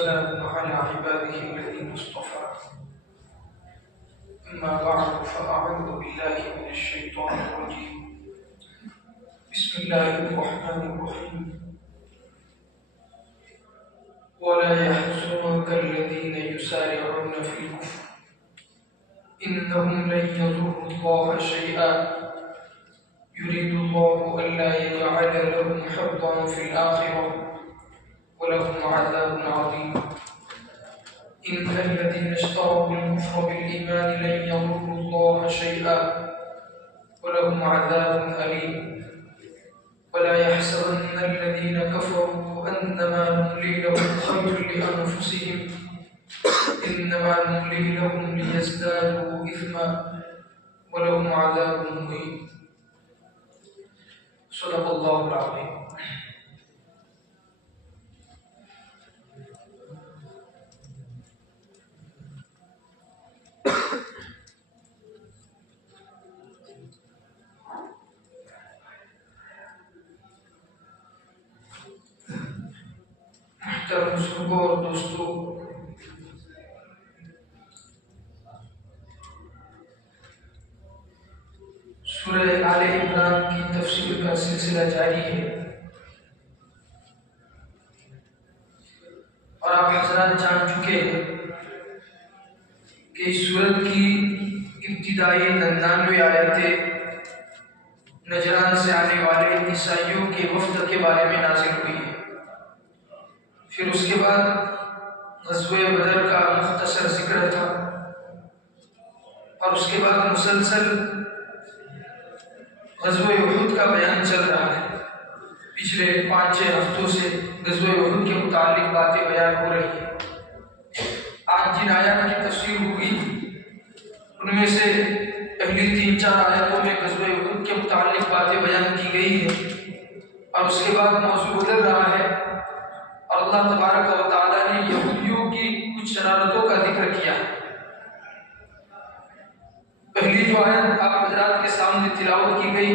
والسلام على عباده الذين اصطفى أما بعد فأعوذ بالله من الشيطان الرجيم بسم الله الرحمن الرحيم ولا يحزنك الذين يسارعون في الكفر إنهم لن يضروا الله شيئا يريد الله ألا يجعل لهم حظا في الآخرة ولهم عذاب عظيم إن الذين اشتروا الكفر بالإيمان لن يضروا الله شيئا ولهم عذاب أليم ولا يحسبن الذين كفروا أنما نملي لهم خير لأنفسهم إنما نملي لهم ليزدادوا إثما ولهم عذاب مهين صدق الله العظيم. محترم بزرگوں اور دوستوں، سورہ آل عمران کی تفسیر کا سلسلہ جاری ہے اور آپ حضرات جان چکے ہیں کہ اس سورت کی ابتدائی 99 آیتیں نجران سے آنے والے عیسائیوں کے وفد کے بارے میں نازل ہوئی ہے. پھر اس کے بعد غزوہ بدر کا مختصر ذکر تھا اور اس کے بعد مسلسل غزوہ احد کا بیان چل رہا ہے. پچھلے 5-6 ہفتوں سے غزوہ احد کے متعلق باتیں بیان ہو رہی ہیں. آج جن آیات کی تفسیر ہوئی ان میں سے پہلی 3-4 آیاتوں میں غزوہ احد کے متعلق باتیں بیان کی گئی ہیں اور اس کے بعد موضوع بدل رہا ہے اور اللہ تبارک و تعالیٰ نے یہودیوں کی کچھ شرارتوں کا ذکر کیا. پہلی جو آیت آپ حضرات کے سامنے تلاوت کی گئی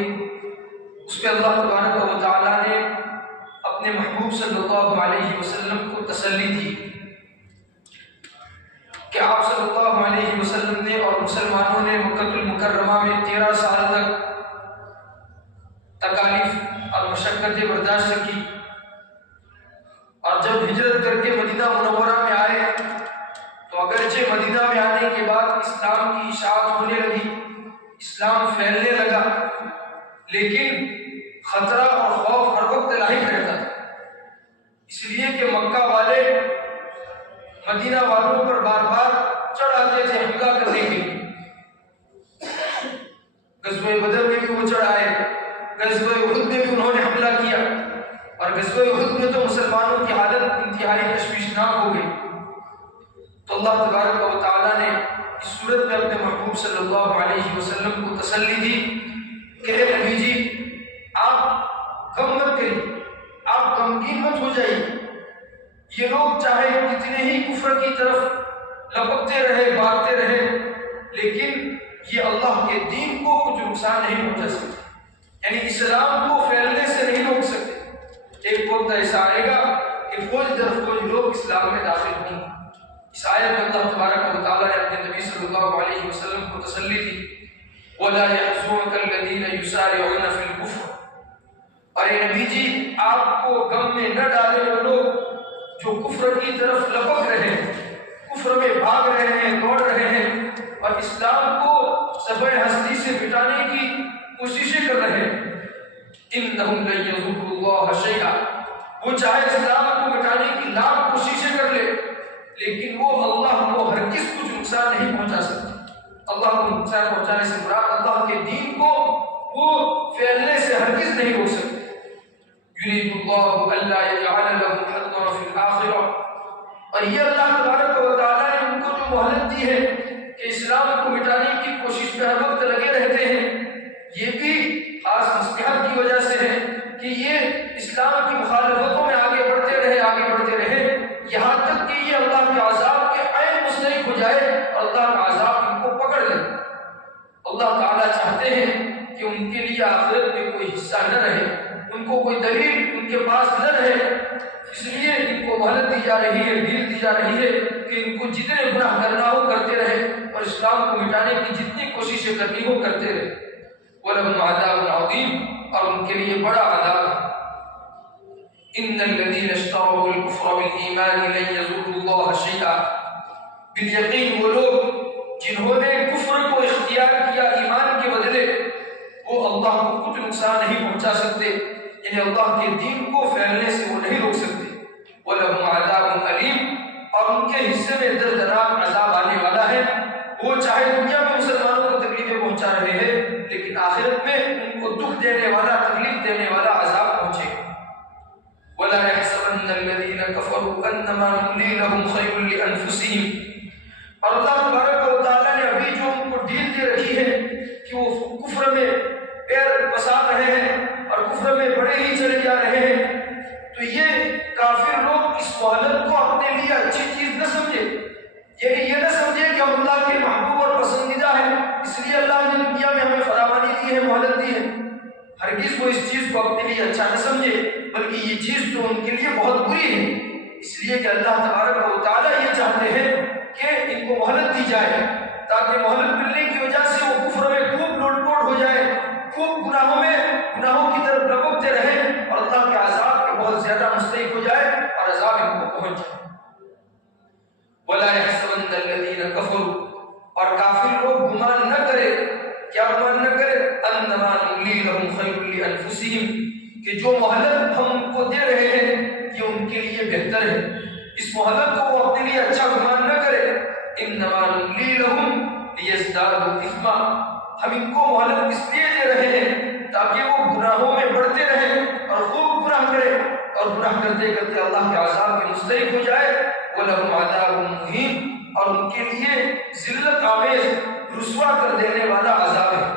اس پہ اللہ تبارک و تعالیٰ نے اپنے محبوب صلی اللہ علیہ وسلم کو تسلی دی کہ آپ صلی اللہ علیہ وسلم نے اور مسلمانوں نے مکہ المکرمہ میں 13 سال تک تکالیف اور مشقتیں برداشت کی اور جب ہجرت کر کے مدینہ منورہ میں آئے تو اگرچہ مدینہ میں آنے کے بعد اسلام کی اشاعت ہونے لگی، اسلام پھیلنے لگا، لیکن خطرہ اور خوف ہر وقت لاحق رہتا تھا. اس لیے کہ مکہ والے مدینہ والوں پر بار بار چڑھ آتے تھے حملہ کرنے کے لیے. غزوہ بدر میں بھی وہ چڑھ آئے، غزوہ احد میں بھی انہوں نے حملہ کیا اور غزوہ احد میں تو مسلمانوں کی حالت انتہائی تشویشناک ہو گئی. تو اللہ تبارک و تعالیٰ نے اس صورت میں اپنے محبوب صلی اللہ علیہ وسلم کو تسلی دی کہ اے نبی جی آپ غم مت کریے، آپ غمگین مت ہو جائیے. یہ لوگ چاہے کتنے ہی کفر کی طرف لپکتے رہے، بھاگتے رہے، لیکن یہ اللہ کے دین کو کچھ نقصان نہیں پہنچا سکتے، یعنی اسلام کو پھیلنے سے نہیں روک سکتے. ایک وقت ایسا آئے گا کہ فوج در فوج لوگ اسلام میں داخل ہوں گے. اس آیت میں اللہ تبارک و تعالیٰ نے اپنے نبی صلی اللہ علیہ وسلم کو تسلی دی وَلَا يَحْزُنكَ الَّذِينَ يُسَارِعُونَ فِي الْكُفْرِ. اور اے نبی جی آپ کو غم میں نہ ڈالے وہ لوگ جو کفر کی طرف لپک رہے ہیں، کفر میں بھاگ رہے ہیں، دوڑ رہے ہیں اور اسلام کو صفحہ ہستی سے مٹانے کی کوششیں کر رہے ہیں. إِنَّهُمْ لَن يَضُرُّوا اللَّهَ شَيْئًا. وہ چاہے اسلام کو مٹانے کی لاکھ کوششیں کر لے لیکن وہ اللہ کو ہرگز کچھ نقصان نہیں پہنچا سکتے. اللہ کو نقصان پہنچانے سے مراد اللہ کے دین کو وہ پھیلنے سے ہرگز نہیں روک سکتے. يُرِيدُ اللَّهُ أَلَّا يَجْعَلَ لَهُمْ حَظًّا فِي الْآخِرَةِ. اور یہ اللہ تبارک و تعالیٰ نے ان کو جو مہلت دی ہے کہ اسلام کو مٹانے کی کوشش میں ہر وقت لگے رہتے ہیں، یہ بھی خاص مصلحت کی وجہ سے ہے کہ یہ اسلام کی مخالفتوں میں آگے بڑھتے رہے یہاں تک کہ یہ اللہ کے عذاب کے عین مستحق ہو جائے اور اللہ کا عذاب ان کو پکڑ لے. اللہ تعالیٰ چاہتے ہیں کہ ان کے لیے آخرت میں کوئی حصہ نہ رہے، ان کو کوئی دلیل ان کے پاس نہ رہے، اس لیے ان کو مہلت دی جا رہی ہے، ڈھیل دی دی جا رہی ہے کہ ان کو جتنے گناہ کرنا ہو کرتے رہے اور اسلام کو مٹانے کی جتنی کوششیں کرنی ہو کرتے رہے۔ وَلَهُمْ عَذَابٌ عَظِيمٌ، اور ان کے لیے بڑا عذاب ہے۔ إِنَّ الَّذِينَ اشْتَرَوُا الْكُفْرَ بِالْإِيمَانِ لَن يَضُرُّوا اللَّهَ شَيْئًا، بالیقین وہ لوگ جنہوں نے کفر کو اختیار کیا ایمان کے بدلے، وہ اللہ کو کچھ نقصان نہیں پہنچا سکتے، یعنی اللہ کے دین کو پھیلنے سے وہ نہیں روک سکتے۔ وَلَهُمْ عَذَابٌ أَلِيمٌ، اور ان کے حصے میں دردناک عذاب آنے والا ہے۔ وہ چاہے دنیا میں مسلمانوں کو تکلیفیں پہنچا رہے ہیں، لیکن آخرت میں ان کو دکھ دینے والا، تکلیف دینے والا عذاب پہنچے گا۔ وَلَا يَحْسَبَنَّ الَّذِينَ كَفَرُوا أَنَّمَا نُمْلِي لَهُمْ خَيْرٌ لِأَنفُسِهِمْ، اور اللہ تبارک و تعالیٰ نے ابھی جو ان کو ڈیل دے رکھی ہے کہ وہ کفر میں پیر پسا رہے ہیں اور کفر میں بڑے ہی چلے جا رہے ہیں، تو یہ کافر لوگ اس مہلت کو اپنے لیے اچھی چیز نہ سمجھے، یعنی یہ نہ سمجھے کہ ہم اللہ کے محبوب اور پسندیدہ ہیں، اس لیے اللہ نے دنیا میں ہمیں فراوانی دی ہے، مہلت دی ہے۔ ہرگز وہ اس چیز کو اپنے لیے اچھا نہ سمجھے، بلکہ یہ چیز تو ان کے لیے بہت بری ہے، اس لیے کہ اللہ تبارک و تعالیٰ یہ چاہتے ہیں کہ ان کو مہلت دی جائے، تاکہ مہلت ملنے کی وجہ سے وہ کفر میں خوب لوٹ پوٹ ہو جائے، خوب گناہوں کی طرف لپکتے رہے اور اللہ کے عذاب کے بہت زیادہ مستحق ہو جائے اور عذاب ان کو پہنچ جائے۔ وَلَا يَحْسَبَنَّ الَّذِينَ كَفَرُوا، اور کافر لوگ گمان نہ کرے، کیا گمان نہ کرے، أَنَّمَا نُمْلِي لَهُمْ خَيْرٌ لِأَنفُسِهِمْ، کہ جو مہلت ہم ان کو دے رہے ہیں یہ ان کے لیے بہتر ہے، اس مہلت کو وہ اپنے لیے اچھا گمان نہ کرے۔ إِنَّمَا نُمْلِي لَهُمْ لِيَزْدَادُوا إِثْمًا، ہم ان کو مہلت اس لیے دے رہے ہیں تاکہ وہ گناہوں میں بڑھتے رہیں اور خوب گناہ کرے اور گناہ کرتے کرتے اللہ کے عذاب کے مستحق ہو جائے۔ وَلَهُمْ عَذَابٌ مُهِينٌ، اور ان کے لیے ذلت آمیز، رسوا کر دینے والا عذاب ہے۔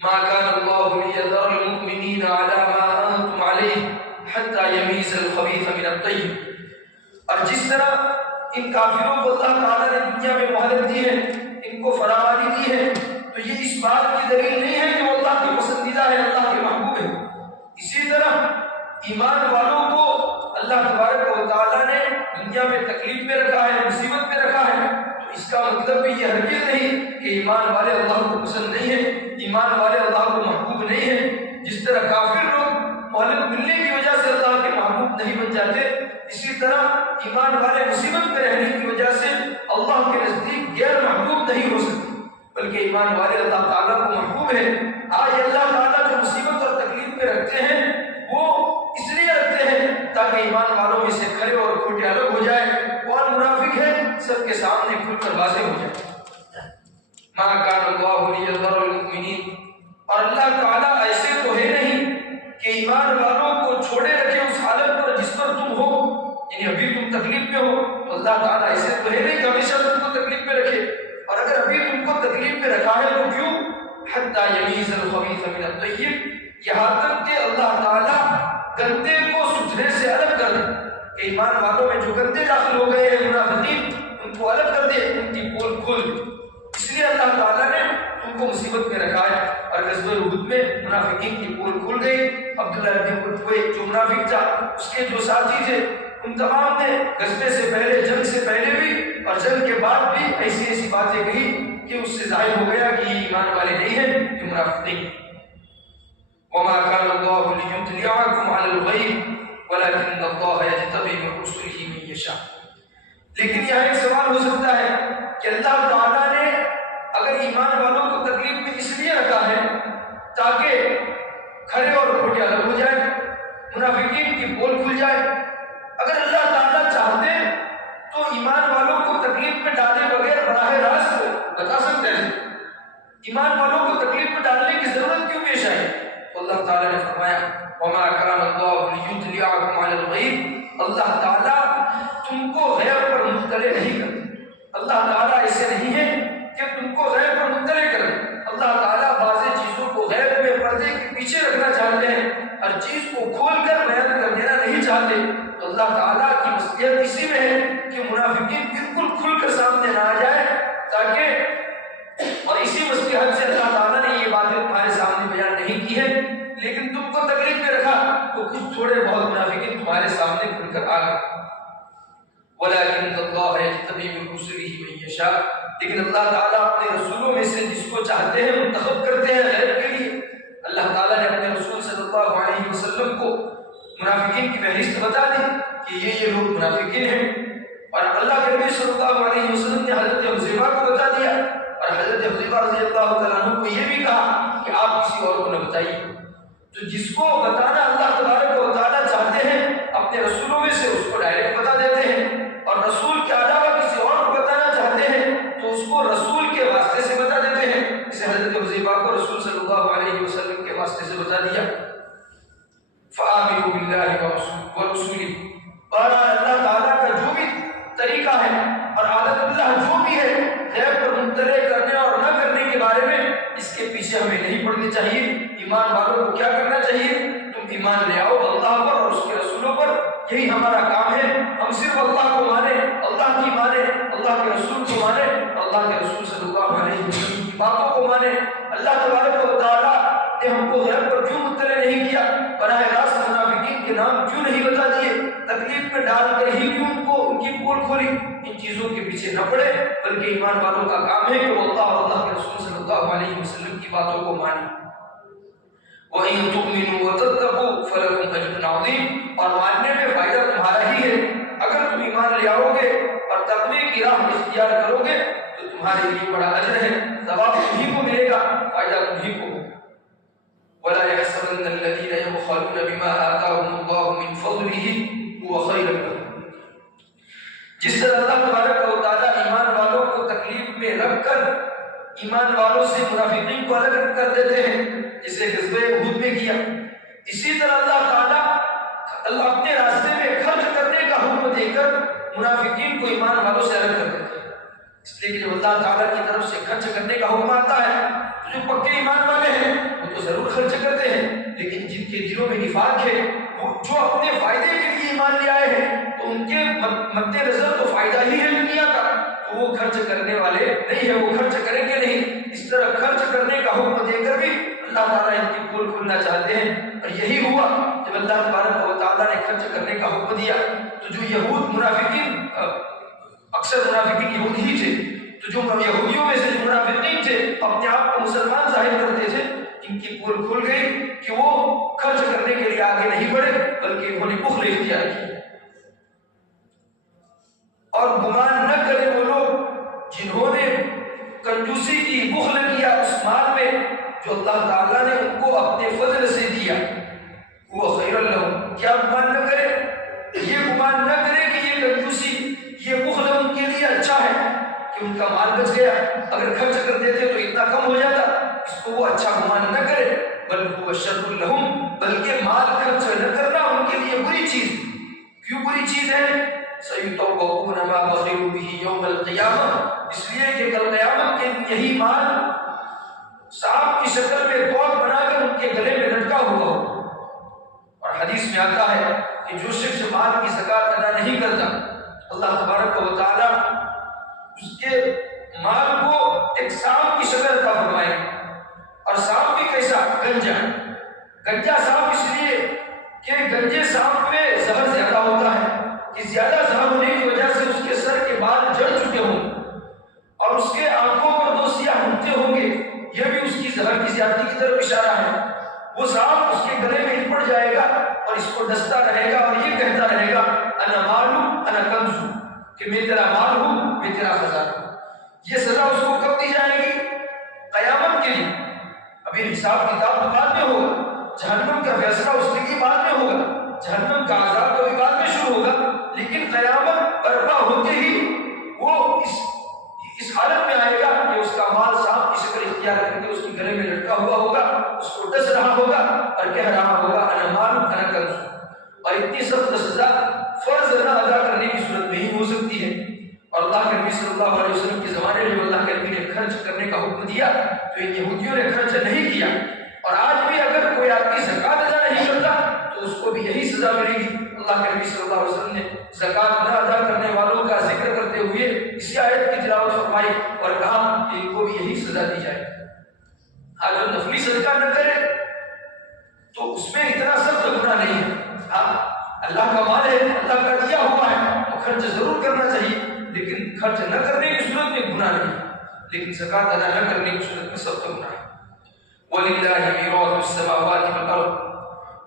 مَا كَانَ اللَّهُ لِيَذَرَ الْمُؤْمِنِينَ عَلَى مَا أَنْتُمْ عَلَيْهِ حَتَّى يَمِيزَ الْخَبِيثَ مِنَ الطَّيِّبِ، اور جس طرح ان کافروں کو اللہ تعالیٰ نے دنیا میں مہلت دی ہے، ان کو فراوانی دی ہے، تو یہ اس بات کی دلیل نہیں ہے کہ وہ اللہ کے پسندیدہ ہے، اللہ کے محبوب ہے۔ اسی طرح ایمان والوں کو اللہ تبارک و تعالیٰ نے دنیا میں تکلیف میں رکھا ہے، مصیبت میں رکھا ہے، تو اس کا مطلب بھی یہ ہرگز نہیں کہ ایمان والے اللہ کو پسند نہیں ہیں، ایمان والے اللہ کو محبوب نہیں ہیں۔ جس طرح کافر لوگ مہلت ملنے کی وجہ سے اللہ کے محبوب نہیں بن جاتے، اسی طرح ایمان والے مصیبت میں رہنے کی وجہ سے اللہ کے نزدیک غیر محبوب نہیں ہو سکتے، بلکہ ایمان والے اللہ تعالیٰ کو محبوب ہے۔ آج اللہ تعالیٰ جو مصیبت اور تکلیف میں رکھتے ہیں وہ اس لیے رکھتے ہیں تاکہ ایمان والوں میں سے کھڑے اور کھوٹے الگ ہو جائے، کون منافق ہے سب کے سامنے کھل کر واضح ہو جائے۔ مَا كَانَ اللَّهُ لِيَذَرَ الْمُؤْمِنِينَ، اور اللہ تعالیٰ ایسے تو ہے نہیں کہ ایمان والوں کو چھوڑے رکھے اس حالت پر جس پر تم ہو، یعنی ابھی تم تکلیف میں ہو، تو اللہ تعالیٰ ایسے تو ہے نہیں کہ ہمیشہ تم کو تکلیف میں رکھے، اور اگر ابھی تم کو تکلیف میں رکھا ہے تو کیوں؟ حَتَّى يَمِيزَ الْخَبِيثَ مِنَ الطَّيِّبِ، یہاں تک کہ اللہ تعالیٰ گندے کو ستھرے سے الگ کر دے، کہ ایمان والوں میں جو گندے داخل ہو گئے ہیں منافقین، ان کو الگ کر دے، ان کی پول کھول دے۔ اس لیے اللہ تعالیٰ نے ان کو مصیبت میں رکھا ہے، اور غزوہ احد میں منافقین کی پول کھل گئی۔ عبداللہ بن ابی جو منافق تھا، اس کے جو ساتھی تھے، ان تمام نے غزوے سے پہلے، جنگ سے پہلے بھی اور جنگ کے بعد بھی ایسی ایسی باتیں کہی کہ اس سے ظاہر ہو گیا کہ یہ ایمان والے نہیں ہیں، یہ منافق نہیں ہیں۔ وَمَا كَانَ اللَّهُ لِيُطْلِعَكُمْ عَلَى الْغَيْبِ وَلَكِنَّ اللَّهَ يَجْتَبِي مِن رُّسُلِهِ مَن يَشَاءُ، لیکن یہاں ایک سوال ہو سکتا ہے کہ اللہ تعالیٰ نے اگر ایمان والوں کو تکلیف میں اس لیے رکھا ہے تاکہ کھڑے اور کھوٹے الگ ہو جائے، منافقین کی پول کھل جائے، اگر اللہ تعالیٰ چاہتے تو ایمان والوں کو تکلیف میں ڈالے بغیر براہ راست بتا سکتے ہیں، ایمان والوں کو تکلیف میں ڈالنے کی ضرورت کیوں پیش آئی؟ تو اللہ تعالیٰ نے فرمایا وَمَا كَانَ اللَّهُ لِيُطْلِعَكُمْ عَلَى الْغَيْبِ، اللہ تعالیٰ تم کو غیب پر مطلع نہیں کرتے، اللہ تعالیٰ ایسے نہیں ہے کہ تم کو غیب پر مطلع کرے، اللہ تعالیٰ بعض چیزوں کو غیب میں پردے کے پیچھے رکھنا چاہتے ہیں، ہر چیز کو کھول کر بیان کر دینا نہیں چاہتے، تو اللہ تعالیٰ کی مصلحت اسی میں ہے کہ منافقین بالکل کھل کر سامنے نہ آ جائے، تاکہ اور اسی مصلحت سے اللہ تعالیٰ نے یہ باتیں تمہارے سامنے بیان نہیں کی ہے، لیکن تم کو تکلیف میں رکھا تو کچھ تھوڑے بہت منافقین تمہارے سامنے کھل کر آ گئے۔ وَلَٰكِنَّ اللَّهَ يَجْتَبِي مِن رُّسُلِهِ مَن يَشَاءُ، لیکن اللہ تعالیٰ اپنے رسولوں میں سے جس کو چاہتے ہیں منتخب کرتے ہیں غیر کے لیے۔ اللہ تعالیٰ نے اپنے رسول صلی اللہ علیہ وسلم کو منافقین کی فہرست بتا دی کہ یہ لوگ منافقین ہیں، اور اللہ کے نبی صلی اللہ علیہ وسلم نے حضرت حذیفہ کو بتا دیا، اور حضرت حذیفہ رضی اللہ تعالیٰ عنہ کو یہ بھی کہا کہ آپ کسی اور کو نہ بتائیے۔ تو جس کو بتانا اللہ تبارک و تعالیٰ چاہتے ہیں اپنے رسولوں میں سے اس کو ڈائریکٹ بتا دیتے ہیں، اور رسول کے علاوہ کسی اور کو بتانا چاہتے ہیں تو اس کو رسول کے واسطے سے بتا دیتے ہیں، جسے حضرت حذیفہ کو رسول صلی اللہ علیہ وسلم کے واسطے سے بتا دیا۔ فآمنوا باللہ ورسولہ، اور اللہ تعالیٰ کا جو بھی طریقہ ہے اور عادت اللہ جو بھی ہے غیب پر مطلع کرنے اور نہ کرنے کے بارے میں، اس کے پیچھے ہمیں نہیں پڑنی چاہیے۔ ایمان والوں کو کیا کرنا چاہیے؟ تم ایمان لے آؤ اللہ پر اور اس کے رسولوں پر، یہی ہمارا کام ہے۔ ہم صرف اللہ کو مانیں، اللہ کی مانیں، اللہ کے رسول کو مانیں، اللہ کے رسول صلی اللہ علیہ وسلم کی باتوں کو مانیں۔ اللہ تبارک و تعالیٰ نے ہم کو غیب پر کیوں مطلع نہیں کیا؟ براہ راست منافقین کے نام کیوں نہیں بتا دیے؟ تکلیف میں ڈال کر ہی کیوں ان کی پول کھولی؟ ان چیزوں کے پیچھے نہ پڑے، بلکہ ایمان والوں کا کام ہے کہ وہ اللہ اور اللہ کے رسول صلی اللہ علیہ وسلم کی باتوں کو مانیں۔ وَإِن تُؤْمِنُوا وَتَتَّقُوا فَلَكُمْ أَجْرٌ عَظِيمٌ، اور ماننے میں فائدہ تمہارا ہی ہے۔ اگر تم ایمان لے آؤ گے اور تقوی کی راہ اختیار کرو گے تو تمہارے لیے بڑا اجر ہے، ثواب تمہیں کو ملے گا، فائدہ تمہیں کو۔ وَلَا يَحْسَبَنَّ الَّذِينَ يَبْخَلُونَ بِمَا آتَاهُمُ اللَّهُ مِنْ فَضْلِهِ هُوَ خَيْرٌ لَهُمْ، جس طرح اللہ تبارک و تعالیٰ ایمان والوں کو تکلیف میں رکھ کر ایمان والوں سے منافقین کو الگ کر دیتے ہیں، جسے غزوہ احد میں کیا، اسی طرح اللہ تعالیٰ اپنے راستے میں خرچ کرنے کا حکم دے کر منافقین کو ایمان والوں سے الگ کر دیتے ہیں۔ اس لیے کہ جب اللہ تعالیٰ کی طرف سے خرچ کرنے کا حکم آتا ہے تو جو پکے ایمان والے ہیں وہ تو ضرور خرچ کرتے ہیں، لیکن جن کے دلوں میں نفاق ہے، وہ جو اپنے فائدے کے لیے ایمان لے آئے ہیں تو ان کے مد نظر تو فائدہ ہی ہے دنیا کا، تو وہ خرچ کرنے والے نہیں ہیں، وہ خرچ کریں گے نہیں۔ اس طرح خرچ کرنے کا حکم دے کر بھی اللہ تعالیٰ ان کی پول کھولنا چاہتے ہیں، اور یہی ہوا جب اللہ تبارک و تعالیٰ نے خرچ کرنے کا حکم دیا تو جو یہود منافقین، اکثر منافقین یہود ہی تھے، تو جو یہودیوں میں سے جو منافقین تھے اپنے آپ کو مسلمان ظاہر کرتے تھے، ان کی پول کھل گئی کہ وہ خرچ کرنے کے لیے آگے نہیں بڑھے بلکہ انہوں نے بخل اختیار کی۔ اور گمان نہ کرے وہ لوگ جنہوں نے کنجوسی کی، بخل کیا اس مال میں جو اللہ تعالیٰ نے ان کو اپنے فضل سے دیا، وہ خیر لہم، کیا گمان نہ کرے؟ یہ گمان نہ کرے کہ یہ کنجوسی، یہ بخل ان کے لیے اچھا ہے کہ ان کا مال بچ گیا، اگر خرچ کر دیتے تو اتنا کم ہو جاتا، اس کو وہ اچھا گمان نہ کرے، بلکہ وہ شر لہم، بلکہ مال خرچ نہ کرنا ان کے لیے بری چیز۔ کیوں بری چیز ہے؟ سَيُطَوَّقُونَ مَا بَخِلُوا بِهِ يَوْمَ الْقِيَامَةِ، اس لیے کہ کل قیامت کے دن یہی مال سانپ کی شکل میں دوڑ بنا کر ان کے گلے میں لٹکا ہوا ہو۔ اور حدیث میں آتا ہے کہ جو شخص مال کی زکات ادا نہیں کرتا، اللہ تبارک و تعالیٰ اس کے مال کو ایک سانپ کی شکل عطا فرمائے گا، اور سانپ بھی کیسا؟ گنجا سانپ، اس لیے کہ گنجے سانپ میں زہر زیادہ ہوتا ہے، کہ زیادہ زہر ہونے کی وجہ سے اس کے سر کے بال جڑ چکے ہوں اور اس کے آنکھوں پر دو سیاہ نقطے ہوں گے، یہ بھی اس کی زہر کی زیادتی کی طرف اشارہ ہے۔ وہ سانپ اس کے گلے میں لپٹ جائے گا اور اس کو ڈستا رہے گا اور یہ کہتا رہے گا انا مالو انا کنز، کہ میں تیرا مال ہوں، میں تیرا خزانہ۔ یہ سزا اس کو کب دی جائے گی؟ قیامت کے دن۔ ابھی حساب کتاب تو بعد میں ہوگا، جہنم کا فیصلہ اس کے لیے بعد میں ہوگا، جہنم کا عذاب تو بھی بعد میں شروع ہوگا، لیکن قیامت برپا ہوتے ہی وہ اس حالت میں آئے گا کہ اس کا مال سانپ کی شکل اختیار کر کے اس کے گلے میں لٹکا ہوا ہوگا، اس کو ڈس رہا ہوگا اور کہہ رہا ہوگا انا مال انا کنز۔ اور اتنی سخت سزا فرض نہ ادا کرنے کی صورت میں ہی ہو سکتی ہے۔ اور اللہ کے نبی صلی اللہ علیہ وسلم کے زمانے میں اللہ کے نبی نے خرچ کرنے کا حکم دیا تو ان یہودیوں نے خرچ نہیں کیا، اور آج بھی اگر کوئی آدمی زکات ادا نہیں کرتا تو اس کو بھی یہی سزا ملے گی۔ اللہ کے نبی صلی اللہ علیہ وسلم نے زکات نہ ادا کرنے والوں کا ذکر کرتے ہوئے اسی آیت کی تلاوت فرمائی اور کہا کہ ان کو بھی یہی سزا دی جائے۔ اگر نفلی صدقہ نہ کرے تو اس میں اتنا سخت گناہ نہیں ہے، ہاں اللہ کا مال ہے، اللہ کا دیا ہوا ہے تو خرچ ضرور کرنا لیکن خرچ نہ کرنے کی صورت میں گناہ نہیں، لیکن زکات ادا نہ کرنے کی صورت میں سب کا گناہ ہے۔ وَلِلَّهِ مِيرَاثُ السَّمَاوَاتِ وَالْأَرْضِ،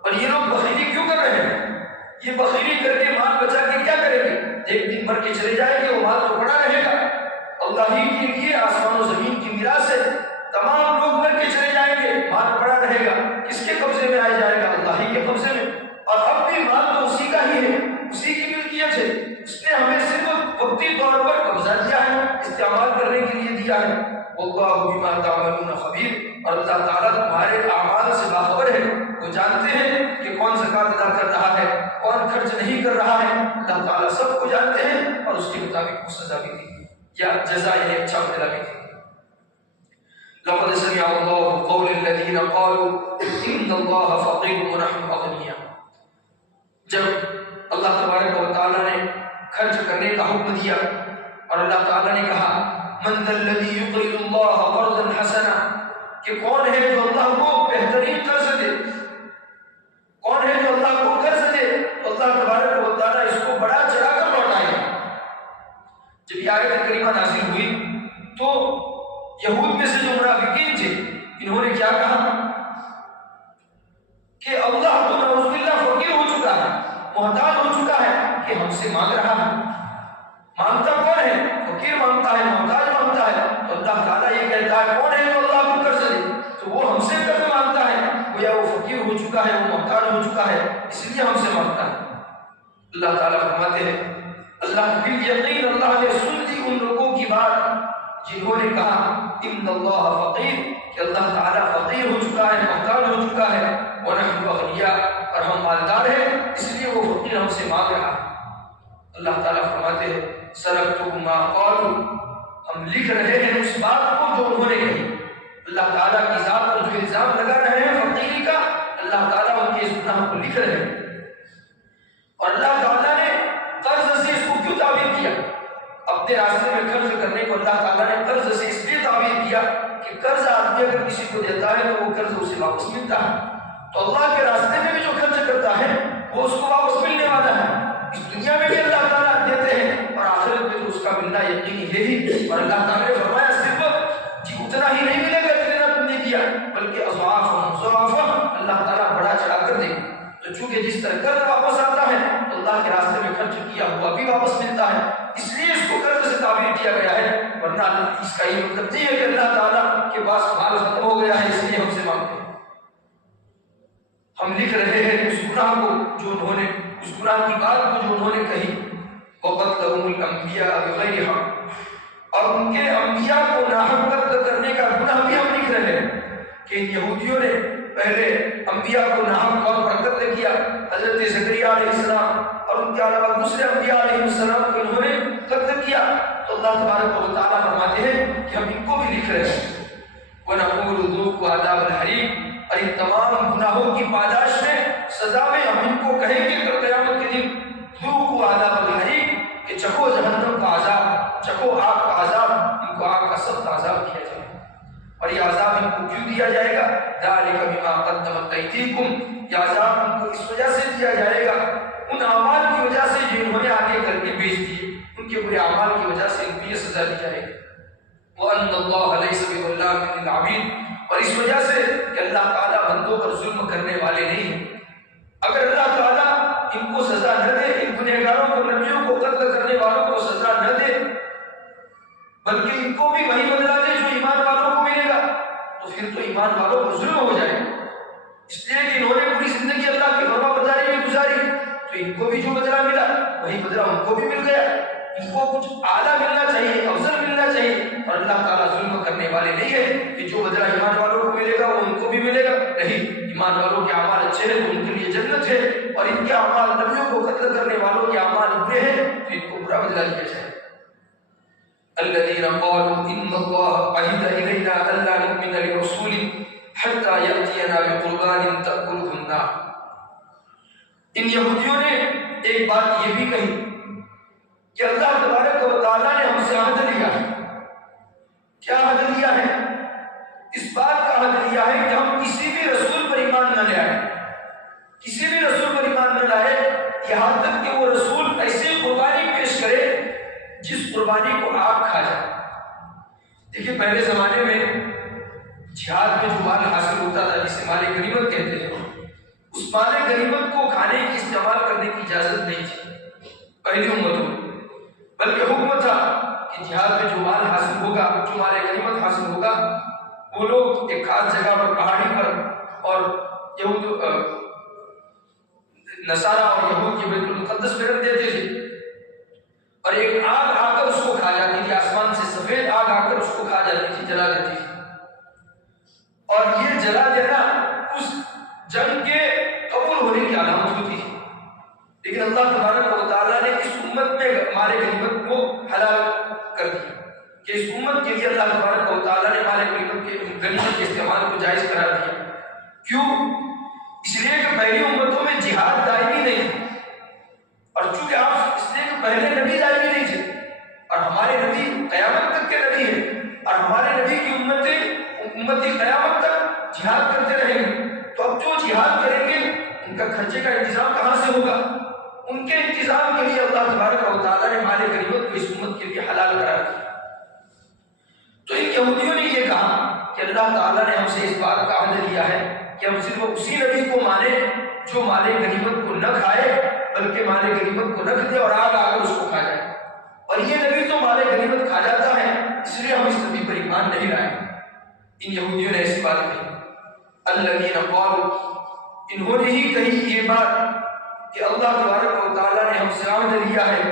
اور یہ لوگ بخیلی کیوں کر رہے ہیں؟ یہ بخیلی کر کے مال بچا کے کیا کریں گے؟ ایک دن مر کے چلے جائیں گے، وہ مال تو پڑا رہے گا، اللہ ہی کے لیے آسمان و زمین کی میراث ہے، تمام لوگ مر کے چلے جائیں گے، مال پڑا رہے گا، کس کے قبضے میں آ جائے گا؟ اللہ ہی کے قبضے میں، اور اب بھی مال تو اسی کا ہی ہے، اسی کی ملکیت ہے، اس نے ہمیں صرف وقتی طور پر قبضہ دیا ہے، استعمال کرنے کے لیے دیا ہے۔ واللہ بما تعملون خبیر، اور اللہ تعالیٰ تمہارے اعمال سے باخبر ہے، وہ جانتے ہیں کہ کون زکات ادا کر رہا ہے، کون خرچ نہیں کر رہا ہے، اللہ تعالیٰ سب کو جانتے ہیں، اور اس کے مطابق وہ سزا بھی دی یا جزا یعنی اچھا بدلہ بھی دی۔ لقد سمع الله قول الذين قالوا ان الله فقير ونحن اغنياء، جب اللہ تبارک و تعالیٰ نے خرچ کرنے کا حکم دیا اور اللہ تعالیٰ نے کہا من ذا الذي يقرض الله قرضا حسنا، کہ کون ہے جو اللہ کو بہترین قرض دے، کون ہے جو اللہ کو قرض دے، تو اللہ تبارک و تعالیٰ اس کو بڑا چڑھا کر لوٹائے۔ جب یہ آیت کریمہ نازل ہوئی تو یہود میں سے جو منافقین تھے انہوں نے کیا کہا کہ اللہ تو نعوذ باللہ فقیر ہو چکا ہے، محتاج ہو چکا ہے کہ ہم سے مانگ رہا ہے۔ مانگتا کون ہے؟ فقیر مانگتا ہے، محتاج مانگتا ہے، تو اللہ تعالیٰ یہ کہتا ہے کون ہے جو اللہ کو قرض دے، تو وہ ہم سے قرض مانگتا ہے، گویا وہ فقیر ہو چکا ہے، وہ محتاج ہو چکا ہے، اس لیے ہم سے مانگتا ہے۔ اللہ تعالیٰ فرماتے ہیں اللہ بالیقین اللہ نے سن لی ان لوگوں کی بات جنہوں نے کہا ان اللہ فقیر، کہ اللہ تعالیٰ فقیر ہو چکا ہے، محتاج ہو چکا ہے، ونحن اغنیاء، اور ہم مالدار ہیں، اس لیے وہ فقیر ہم سے مانگ رہا ہے۔ اللہ تعالیٰ فرماتے ہیں سنکتب ما قالوا، ہم لکھ رہے ہیں اس بات کو جو انہوں نے کہی۔ اللہ تعالیٰ کی ذات پر جو الزام لگا رہے ہیں فقیری کا، اللہ تعالیٰ ان کے اس گناہ کو لکھ رہے ہیں۔ اور اللہ تعالیٰ نے قرض سے اس کو کیوں تعبیر کیا؟ اپنے راستے میں خرچ کرنے کو اللہ تعالیٰ نے قرض سے اس لیے تعبیر کیا کہ قرض آدمی اگر کسی کو دیتا ہے تو وہ قرض اسے واپس ملتا ہے، تو اللہ کے راستے میں بھی جو خرچ کرتا ہے وہ اس کو واپس ملنے والا ہے۔ اس دنیا میں بھی اللہ تعالیٰ دیتے ہیں اور آخرت میں تو اس کا ملنا یقینی ہے ہی۔ اور اللہ تعالیٰ نے فرمایا صرف اتنا ہی نہیں ملے گا جتنا تم نے دیا، بلکہ اضعاف اللہ تعالیٰ بڑا چڑھا کر دے گا۔ تو چونکہ جس طرح قرض واپس آتا ہے تو اللہ کے راستے میں خرچ کیا ہوا بھی واپس ملتا ہے، اس لیے اس کو قرض سے تعبیر کیا گیا ہے، ورنہ اس کا یہ مطلب نہیں ہے کہ اللہ تعالیٰ کے پاس مال ختم ہو گیا ہے اس لیے ہم سے مانگتے ہیں۔ ہم لکھ رہے ہیں اس گناہ کو جو انہوں نے، اس گناہ کی بات کو جو انہوں نے کہی، وَقَتْلَهُمُ الْأَنْبِيَاءَ بِغَيْرِ حَقٍّ، اور ان کے انبیاء کو ناحق قتل کرنے کا گناہ بھی ہم لکھ رہے ہیں کہ ان یہودیوں نے پہلے انبیاء کو ناحق طور پر قتل کیا، حضرت زکریا علیہ السلام اور ان کے علاوہ دوسرے انبیاء علیہ السلام کو انہوں نے قتل کیا، تو اللہ تبارک و تعالیٰ فرماتے ہیں کہ ہم ان کو بھی لکھ رہے ہیں۔ وَنَقُولُ ذُوقُوا عَذَابَ الْحَرِيقِ، اور ان تمام گناہوں کی پاداش میں، سزا میں ہم ان کو کہیں گے کہ قیامت کے دن ذُوقُوا عَذَابَ الْحَرِيقِ، کہ چکھو جہنم کا عذاب، چکھو آگ کا عذاب، ان کو آگ کا سخت عذاب دیا جائے گا۔ اور یہ عذاب ان کو کیوں دیا جائے گا؟ ذَلِكَ بِمَا قَدَّمَتْ أَيْدِيكُمْ، یہ عذاب ان کو اس وجہ سے دیا جائے گا، ان اعمال کی وجہ سے جو انہوں نے آگے کر کے بیچ دیے، ان کے برے اعمال کی وجہ سے ان کو یہ سزا دی جائے گی۔ وَأَنَّ اللَّهَ لَيْسَ بِظَلَّامٍ لِلْعَبِيدِ، اور اس وجہ سے کہ اللہ تعالیٰ بندوں پر ظلم کرنے والے نہیں ہیں۔ اگر اللہ تعالیٰ ان کو سزا نہ دے، ان گنہگاروں کو، نبیوں کو قتل کرنے والوں کو سزا نہ دے، بلکہ ان کو بھی وہی بدلا دے جو ایمان والوں کو ملے گا، تو پھر تو ایمان والوں پر ظلم ہو جائے گا۔ اس لیے کہ انہوں نے پوری زندگی اللہ کی فرما برداری میں گزاری، تو ان کو بھی جو بدلہ ملا وہی بدلہ ان کو بھی مل گیا۔ ان کو کچھ اعلیٰ ملنا چاہیے، افضل ملنا چاہیے، اور اللہ تعالیٰ ظلم کرنے والے نہیں ہے کہ جو بدلہ ایمان والوں کو ملے گا وہ ان کو بھی ملے گا، نہیں، ایمان والوں کے اعمال اچھے ہیں تو ان کے لیے جنت ہے، اور ان کے اعمال، نبیوں کو قتل کرنے والوں کے اعمال برے ہیں تو ان کو برا بدلہ دیا جائے۔ الذين قالوا ان الله عهد الينا الا نؤمن لرسول حتى ياتينا بقربان تاكله النار، ان یہودیوں نے ایک بات یہ بھی کہی کہ اللہ تبارک و تعالیٰ نے ہم سے عہد لیا ہے۔ کیا عہد لیا ہے؟ اس بات کا عہد لیا ہے کہ ہم کسی بھی رسول پر ایمان نہ لے آئے، کسی بھی رسول پر ایمان نہ لائے، یہاں تک کہ وہ رسول ایسی قربانی پیش کرے جس قربانی کو آپ کھا جائیں۔ دیکھیے پہلے زمانے میں جہاد میں جو مال حاصل ہوتا تھا جسے مال غنیمت کہتے ہیں، اس مال غنیمت کو کھانے کی استعمال کرنے کی اجازت نہیں تھی پہلی امتوں میں، بلکہ حکم تھا کہ جہاد میں جو مال حاصل ہوگا، جو مال غنیمت حاصل ہوگا، وہ لوگ ایک خاص جگہ پر پہاڑی پر اور یہود نصارہ اور یہود کے بیت المقدس میں رکھ دیتے تھے، اور ایک آگ آ کر اس کو کھا جاتی تھی، آسمان سے سفید آگ آ کر اس کو کھا جاتی تھی، جلا دیتی تھی۔ اور یہ جلا دینا اس جنگ کے قبول ہونے کی علامت ہوتی ہے، لیکن اللہ تبارک و تعالیٰ نے اس امت میں مال غنیمت کو حلال کر دیا کہ اس امت کے لیے اللہ تبارک و تعالیٰ نے مال غنیمت کے استعمال کو جائز قرار دیا۔ کیوں؟ اس لیے کہ پہلی امتوں میں جہاد دائمی نہیں تھا، اور چونکہ آپ اس لیے کہ پہلے نبی دائمی نہیں تھے، اور ہمارے نبی قیامت تک کے نبی ہیں، اور ہمارے نبی کی امتی قیامت تک جہاد کرتے رہیں گے، تو اب جو جہاد کریں گے ان کا خرچے کا انتظام کہاں سے ہوگا؟ ان کے انتظام کے لیے اللہ تبارک و تعالیٰ نے مال غنیمت کو اس امت کے لیے حلال قرار دیا۔ تو ان یہودیوں نے یہ کہا کہ اللہ تعالیٰ نے ہم سے اس بات کا عہد لیا ہے کہ ہم صرف اسی نبی کو مانیں جو مال غنیمت کو نہ کھائے بلکہ مال غنیمت کو رکھ دے اور آگ آ کر اس کو کھا جائے، اور یہ نبی تو مال غنیمت کھا جاتا ہے، اس لیے ہم اس نبی پر ایمان نہیں لائے۔ ان یہودیوں نے ایسی بات کہی، الذین قالوا، انہوں نے ہی کہی یہ بات کہ اللہ تبارک و تعالیٰ نے ہم سے عہد لیا ہے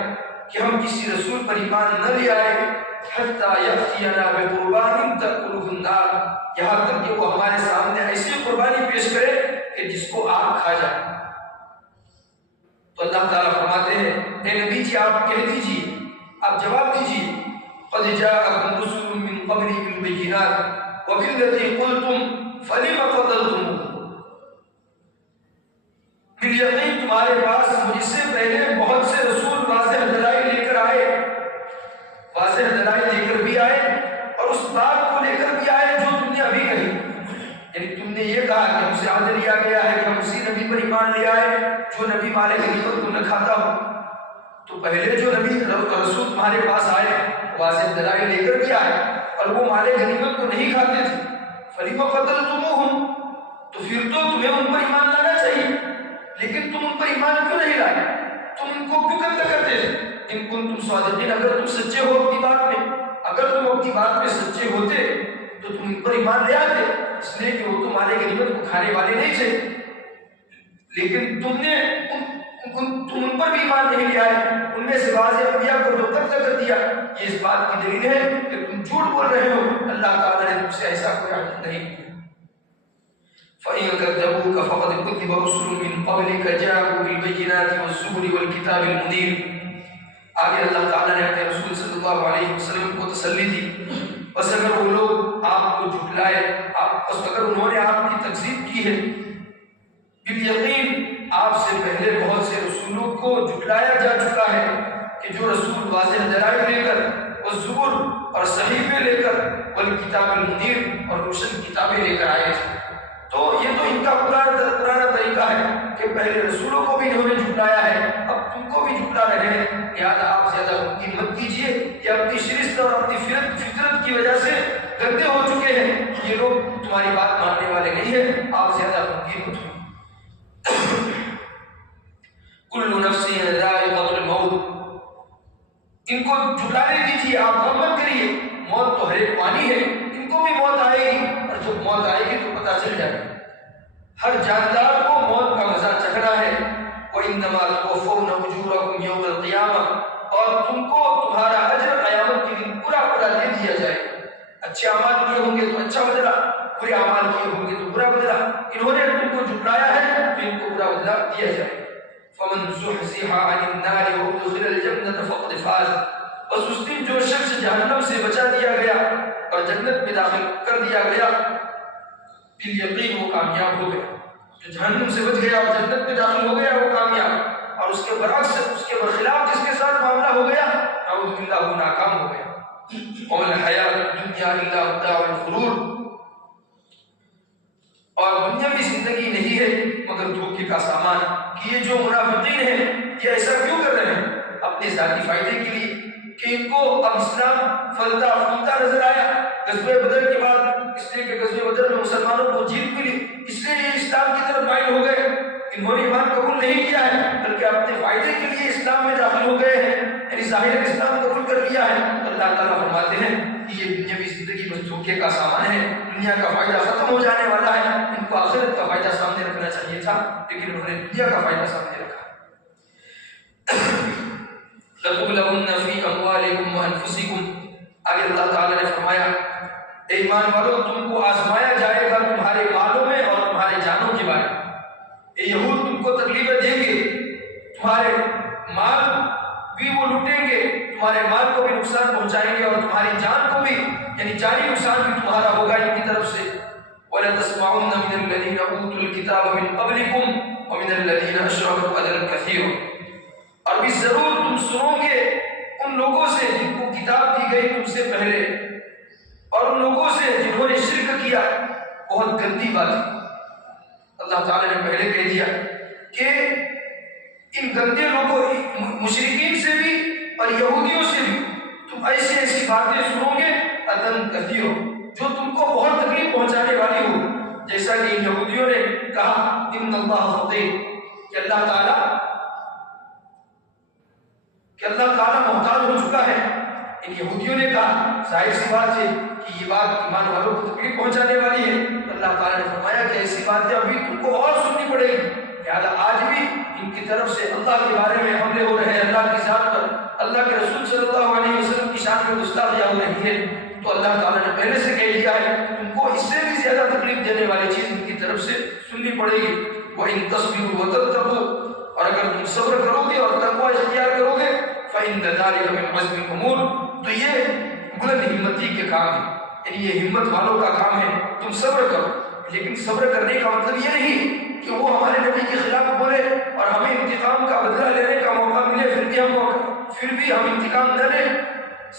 کہ ہم کسی رسول پر ایمان نہ لے آئے حتی یأتینا بقربان تأکلہ النار، یہاں تک کہ وہ ہمارے سامنے ایسی قربانی پیش کرے کہ جس کو آگ کھا جائے۔ تو اللہ تعالیٰ فرماتے ہیں اے نبی جی آپ کہہ دیجیے، آپ جواب دیجیے، قد جاءکم رسل من قبلی بالبینات وبالذی قلتم فلم قتلتموہ، بالیقین تمہارے پاس مجھ سے پہلے بہت سے رسول واضح دلائل لے کر آئے، واضح دلائل لے کر بھی آئے اور اس بات کو لے کر بھی آئے جو تم نے ابھی کہی، یعنی تم نے یہ کہا کہ ہم سے عہد لیا گیا ہے کہ ہم اسی نبی پر ایمان لے آئے جو نبی مال غنیمت کو نہ کھاتا ہو، تو پہلے جو نبی رسول تمہارے پاس آئے واضح دلائل لے کر بھی آئے اور وہ مال غنیمت کو نہیں کھاتے تھے، فلم قتلتموہم، تو پھر تو تمہیں ان پر ایمان لانا چاہیے، لیکن تم ان پر ایمان کیوں نہیں لائے؟ تم ان کو کیوں قتل کرتے تھے؟ ان کنتم صادقین، اگر تم سچے ہو اپنی بات میں، اگر تم اپنی بات میں سچے ہوتے تو تم ان پر ایمان لے آتے، اس لیے کہ وہ تو مال غنیمت کو کھانے والے نہیں تھے، لیکن تم نے تم ان پر بھی ایمان نہیں لے آئے، ان میں سے بعض انبیاء کو جو قتل کر دیا، یہ اس بات کی دلیل ہے کہ تم جھوٹ بول رہے ہو، اللہ تعالیٰ نے تم سے ایسا کوئی عہد نہیں کیا۔ فَإِن كَذَّبُوكَ فَقَدْ كُذِّبَ رُسُلٌ مِّن قَبْلِكَ جَاءُوا بِالْبَيِّنَاتِ وَالزُّبُرِ وَالْكِتَابِ الْمُنِيرِ۔ آگے اللہ تعالیٰ نے اپنے رسول صلی اللہ علیہ وسلم کو تسلی دی، بس اگر وہ لوگ آپ کو جھٹلائے، بس اگر انہوں نے آپ کی تکذیب کی ہے، بالیقین آپ سے پہلے بہت سے رسولوں کو جھٹلایا جا چکا ہے کہ جو رسول واضح دلائل لے کر والزبر اور صحیفے لے کر والکتاب المنیر اور روشن کتابیں لے کر آئے تھے، تو یہ تو ان کا پرانا طریقہ ہے کہ پہلے رسولوں کو بھی انہوں نے جھٹلایا ہے، اب تم کو بھی جھٹلا رہے ہیں، لہٰذا آپ زیادہ غمگین مت کیجیے، یہ اپنی شرست اور اپنی فطرت کی وجہ سے گندے ہو چکے ہیں، یہ لوگ تمہاری بات ماننے والے نہیں ہیں، آپ زیادہ غمگین مت ہو۔ کل نفس ذائقۃ الموت، ان کو جھٹلانے دیجیے، آپ غم مت کریے، موت تو ہر ایک پانی ہے، ان کو بھی موت آئے گی، اور جب موت آئے گی تو پتہ چل جائے گا، ہر جاندار کو موت کا مزہ چکھنا ہے۔ وَإِنَّمَا تُوَفَّوْنَ أُجُورَكُمْ يَوْمَ الْقِيَامَةِ، اور تم کو تمہارا اجر قیامت کے دن پورا پورا دے دیا جائے گا، اچھے اعمال کیے ہوں گے تو اچھا بدلہ، برے اعمال کیے ہوں گے تو برا بدلہ، انہوں نے تم کو جھٹلایا ہے تو ان کو برا بدلہ دیا جائے گا۔ فَمَنْ زُحْزِحَ عَنِ النَّارِ وَأُدْخِلَ الْجَنَّةَ فَقَدْ فَازَ، بس اس دن جو شخص جہنم سے بچا دیا گیا اور جنت میں داخل کر دیا گیا، بالیقین وہ کامیاب ہو گیا، جو جہنم سے بچ گیا اور جنت میں داخل ہو گیا وہ کامیاب، اور اس کے برعکس، اس کے برخلاف جس کے ساتھ معاملہ ہو گیا اعوذ باللہ وہ ناکام ہو گیا۔ وَمَا الْحَيَاةُ الدُّنْيَا إِلَّا مَتَاعُ الْغُرُورِ، اور دنیاوی زندگی نہیں ہے مگر دھوکے کا سامان، کہ یہ جو منافقین ہیں یہ ایسا کیوں کر رہے ہیں؟ اپنے ذاتی فائدے کے لیے، کہ ان کو اب اسلام پھلتا پھولتا نظر آیا غزوہ بدر کے بعد، اس لیے کہ غزوہ بدر میں مسلمانوں کو جیت ملی، اس لیے یہ اسلام کی طرف مائل ہو گئے۔ انہوں نے ایمان قبول نہیں کیا ہے بلکہ اپنے فائدے کے لیے اسلام میں داخل ہو گئے ہیں، یعنی ظاہر اسلام قبول کر لیا ہے۔ اللہ تعالیٰ فرماتے ہیں کہ یہ دنیاوی زندگی بس دھوکے کا سامان ہے، دنیا کا فائدہ ختم ہو جانے والا ہے۔ ان کو آخرت کا فائدہ سامنے رکھنا چاہیے تھا، لیکن انہوں نے دنیا کا فائدہ سامنے رکھا۔ لَتُبْلَوُنَّ فِي أَمْوَالِكُمْ وَأَنفُسِكُمْ، آگے اللہ تعالیٰ نے فرمایا اے ایمان والو تم کو آزمایا جائے گا تمہارے مالوں میں اور تمہارے جانوں کے بارے میں۔ اے یہود تم کو تکلیفیں دیں گے، تمہارے مال بھی وہ لوٹیں گے، تمہارے مال کو بھی نقصان پہنچائیں گے اور تمہاری جان کو بھی، یعنی جانی نقصان بھی تمہارا ہوگا ان کی طرف سے۔ وَلَتَسْمَعُنَّ مِنَ الَّذِينَ أُوتُوا الْكِتَابَ مِنْ قَبْلِكُمْ وَمِنَ الَّذِينَ أَشْرَكُوا أَذًى كَثِيرٌ، اور بھی ضرور تم سنو گے ان لوگوں سے جن کو کتاب دی گئی تم سے پہلے، اور ان لوگوں سے جنہوں نے شرک کیا، بہت گندی بات ہے۔ اللہ تعالیٰ نے پہلے کہہ دیا کہ ان گندے لوگوں مشرکین سے بھی اور یہودیوں سے بھی تم ایسی ایسی باتیں سنو گے اذًى كثير، جو تم کو بہت تکلیف پہنچانے والی ہو، جیسا کہ ان یہودیوں نے کہا ان اللہ فقیر، کہ اللہ تعالیٰ محتاج ہو چکا ہے۔ ان یہودیوں نے کہا، ظاہر سی بات ہے کہ یہ بات ایمان والوں کو تکلیف پہنچانے والی ہے۔ اللہ تعالیٰ نے فرمایا کہ ایسی باتیں ابھی تم کو اور سننی پڑے گی، لہٰذا آج بھی ان کی طرف سے اللہ کے بارے میں حملے ہو رہے ہیں، اللہ کی ذات پر، اللہ کے رسول صلی اللہ علیہ وسلم کی شان میں گستاخیاں ہو رہی ہے، تو اللہ تعالیٰ نے پہلے سے کہہ دیا ہے تم کو اس سے بھی زیادہ تکلیف دینے والی چیز ان کی طرف سے سننی پڑے گی۔ وَإِن تَصْبِرُوا وَتَتَّقُوا، اور اگر تم صبر کرو گے اور تقوی اختیار کرو گے، فَإِنَّ ذَلِكَ مِنْ عَزْمِ الْأُمُورِ، تو یہ بلند ہمتی کے کام ہے، یعنی یہ ہمت والوں کا کام ہے، تم صبر کرو۔ لیکن صبر کرنے کا مطلب یہ نہیں کہ وہ ہمارے نبی کے خلاف بولے اور ہمیں انتقام کا بدلہ لینے کا موقع ملے پھر بھی ہم انتقام نہ لیں۔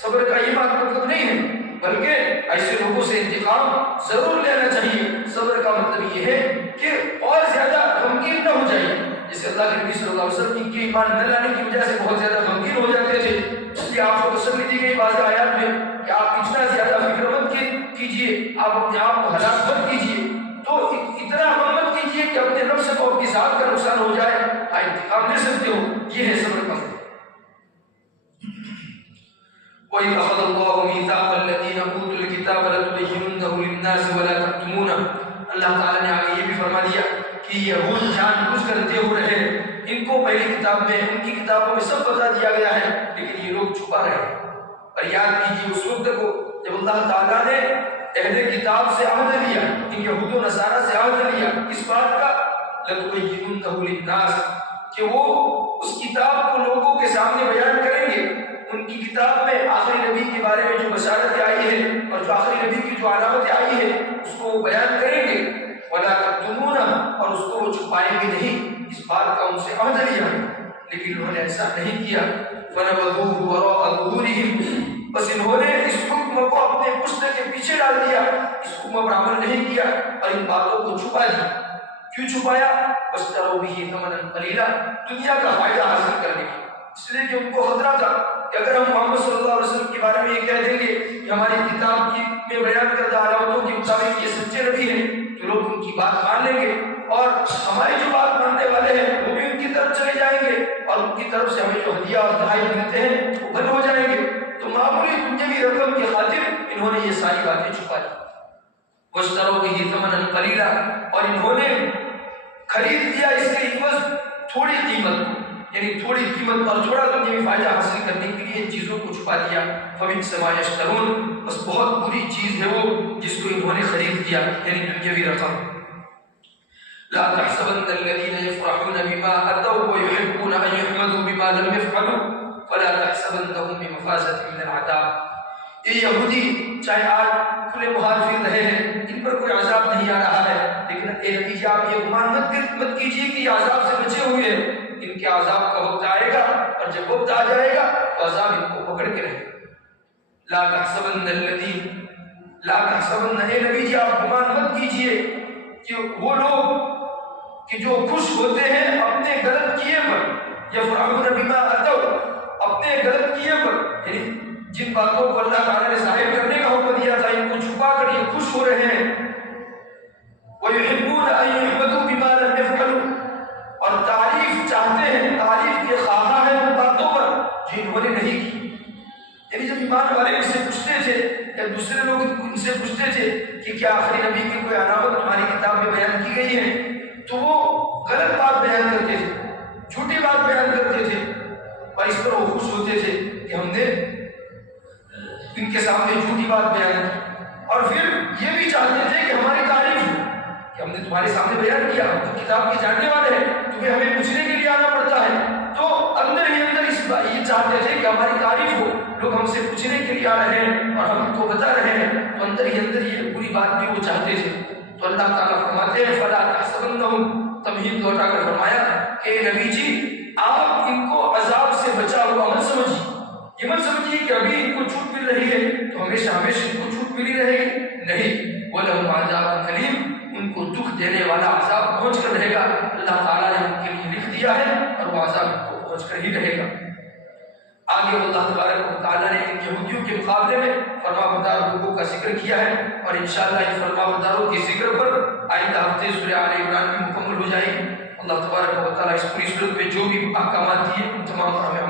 صبر کا یہ بات مطلب نہیں ہے، بلکہ ایسے لوگوں سے انتقام ضرور لینا چاہیے۔ صبر کا مطلب یہ ہے کہ اور زیادہ غمگین نہ ہو جائے، جیسے اللہ کے نبی صلی اللہ علیہ وسلم ان کے ایمان نہ لانے کی وجہ سے بہت زیادہ غمگین ہو جاتے تھے، اس لیے آپ کو تسلی دی گئی بعض آیات میں کہ آپ اتنا زیادہ فکر مت کیجیے، آپ اپنے آپ کو ہلاک مت کیجیے، تو اتنا غم مت کیجیے کہ اپنے نفس کو اپنی ذات کا نقصان ہو جائے، انتقام لے سکتے ہو، یہ ہے صبر کا مطلب۔ وَإِذْ أَخَذَ اللَّهُ مِيثَاقَ الَّذِينَ أُوتُوا الْكِتَابَ لَتُبَيِّنُنَّهُ لِلنَّاسِ وَلَا تَكْتُمُونَهُ، اللہ تعالیٰ نے آگے یہ بھی فرما دیا کہ یہود جان بوجھ کر دے ہو رہے، ان کو پہلی کتاب میں، ان کی کتابوں میں سب بتا دیا گیا ہے، لیکن یہ لوگ چھپا رہے ہیں۔ اور یاد کیجیے اس وقت کو جب اللہ تعالیٰ نے اہل کتاب سے عہد لیا، ان یہود و نصارہ سے عہد لیا اس بات کا لَتُبَيِّنُنَّهُ لِلنَّاسِ، کہ وہ اس کتاب کو لوگوں کے سامنے بیان کریں گے۔ ان کی کتاب میں آخری نبی کے بارے میں جو بشارت آئی ہے اور جو آخری نبی کی جو علامت آئی ہے اس کو وہ بیان کریں گے، وَلَا تَكْتُمُونَهُ، اور اس کو وہ چھپائیں گے نہیں، اس بات کا ان سے عہد لیا، لیکن انہوں نے ایسا نہیں کیا۔ فَنَبَذُوهُ وَرَاءَ ظُهُورِهِمْ، بس انہوں نے اس حکم کو اپنے پشت کے پیچھے ڈال دیا، اس حکم پر عمل نہیں کیا اور ان باتوں کو چھپا دیا۔ کیوں چھپایا؟ وَاشْتَرَوْا بِهِ ثَمَنًا قَلِيلًا، دنیا کا فائدہ حاصل کرنے کے، اس لیے کہ ان کو خطرہ تھا کہ اگر ہم محمد صلی اللہ علیہ وسلم کے بارے میں یہ کہہ دیں گے کہ ہماری کتاب میں بیان کردہ علامتوں کے مطابق یہ سچے نبی ہیں، تو لوگ ان کی بات مان لیں گے اور ہماری جو بات ماننے والے ہیں وہ بھی ان کی طرف چلے جائیں گے اور ان کی طرف سے ہمیں جو ہدیہ اور تحائف ملتے ہیں وہ بند ہو جائیں گے۔ تو معمولی دنیاوی رقم کی خاطر انہوں نے یہ ساری باتیں چھپا دی۔ وَاشْتَرَوْا بِهِ ثَمَنًا قَلِيلًا، اور انہوں نے خرید لیا اس کے عوض تھوڑی قیمت، یعنی تھوڑی قیمت اور تھوڑا دنیاوی فائدہ حاصل کرنے کے لیے ان چیزوں کو چھپا دیا۔ فَبِئْسَ مَا يَشْتَرُونَ، بس بہت بری چیز ہے وہ جس کو انہوں نے خرید لیا، یعنی دنیاوی رقم۔ لَا تَحْسَبَنَّ الَّذِينَ يَفْرَحُونَ بِمَا أَتَوْا وَيُحِبُّونَ أَن يُحْمَدُوا بِمَا لَمْ يَفْعَلُوا فَلَا تَحْسَبَنَّهُم بِمَفَازَةٍ مِّنَ الْعَذَابِ، یہ یہودی چاہے آج کھلے بہار پھر رہے ہیں، ان پر کوئی عذاب نہیں آ رہا ہے، لیکن اے نبی جی آپ یہ گمان مت کیجیے کہ یہ عذاب سے بچے ہوئے ہیں، ان کے عذاب کا وقت آئے گا اور جب وقت آ جائے گا تو عذاب ان کو پکڑ کے رہے گا۔ لا تحسبن الذین، لا تحسبن، اے نبی جی آپ گمان مت کیجیے کہ وہ لوگ کہ جو خوش ہوتے ہیں اپنے غلط کیے پر، یفرحون بما اتوا، اپنے غلط کیے پر، یعنی جن باتوں کو اللہ تعالیٰ نے ظاہر کرنے کا حکم دیا تھا ان کو چھپا کر یہ خوش ہو رہے ہیں. وَيُحِبُّونَ أَن يُحْمَدُوا بِمَا لَمْ يَفْعَلُوا اور تعریف چاہتے ہیں، تعریف کے خواہاں ہیں ان باتوں پر جو انہوں نے نہیں کی. یعنی جب ایمان والے ان سے پوچھتے تھے یا دوسرے لوگ ان سے پوچھتے تھے کہ کیا آخری نبی کی کوئی علامت تمہاری کتاب میں بیان کی گئی ہے، تو وہ غلط بات بیان کرتے تھے، جھوٹی بات بیان کرتے تھے، اور اس پر وہ خوش ہوتے تھے کہ ہم نے ان کے سامنے جھوٹی بات بیان کی. اور پھر یہ بھی چاہتے تھے کہ ہماری تعریف ہو کہ ہم نے تمہارے سامنے بیان کیا، ہم تو کتاب کے جاننے والے ہیں، تمہیں ہمیں پوچھنے کے لیے آنا پڑتا ہے. تو اندر ہی اندر اس بات یہ چاہتے تھے کہ ہماری تعریف ہو، لوگ ہم سے پوچھنے کے لیے آ رہے ہیں اور ہم کو بتا رہے ہیں، تو اندر ہی اندر یہ بری بات بھی وہ چاہتے تھے. تو اللہ تعالیٰ فرماتے ہیں فَلَا تَحْسَبَنَّهُمْ تمہید لوٹا کر فرمایا کہ نبی جی آپ ان کو عذاب سے بچا ہوا مت سمجھیے. یہ مت سمجھیے کہ ابھی ان کو چھوٹ مل رہی ہے تو ہمیشہ ہمیشہ ان کو چھوٹ ملی رہے گی، نہیں. وَلَهُمْ عَذَابٌ أَلِيمٌ ان کو دکھ دینے والا عذاب پہنچ کر رہے گا. اللہ تعالیٰ نے ان کے لیے لکھ دیا ہے اور وہ عذاب ان کو پہنچ کر ہی رہے گا. آگے اللہ تبارک و تعالیٰ نے ان یہودیوں کے مقابلے میں فرما بردار لوگوں کا ذکر کیا ہے، اور انشاءاللہ ان فرما برداروں کے ذکر پر آئندہ ہفتے سورہ آل عمران بھی مکمل ہو جائے گی. اللہ تبارک و تعالیٰ اس پوری صورت میں جو بھی احکامات دیے ان تمام پر ہمیں